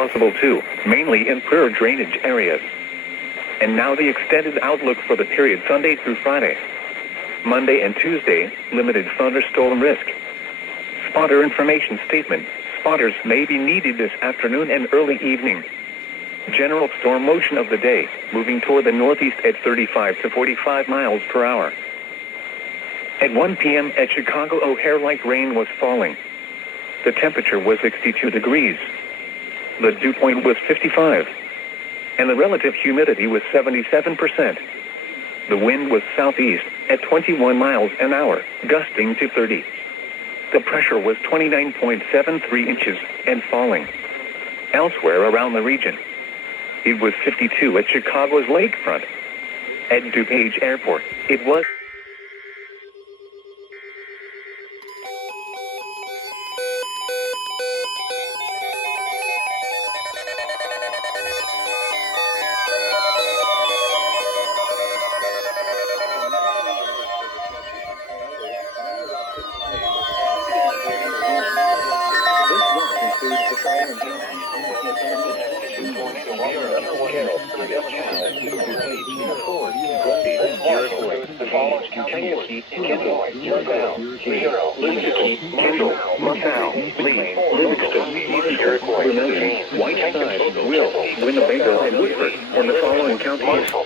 possible too, mainly in poor drainage areas. And now the extended outlook for the period Sunday through Friday. Monday and Tuesday, limited thunderstorm risk. Spotter information statement. Spotters may be needed this afternoon and early evening. General storm motion of the day, moving toward the northeast at 35 to 45 miles per hour. At 1 p.m. at Chicago O'Hare, light rain was falling. The temperature was 62 degrees. The dew point was 55. And the relative humidity was 77%. The wind was southeast at 21 miles an hour, gusting to 30. The pressure was 29.73 inches and falling. Elsewhere around the region, it was 52 at Chicago's lakefront. At DuPage Airport, it was White Side, Will, Winnebago, and Woodford, and the following counties.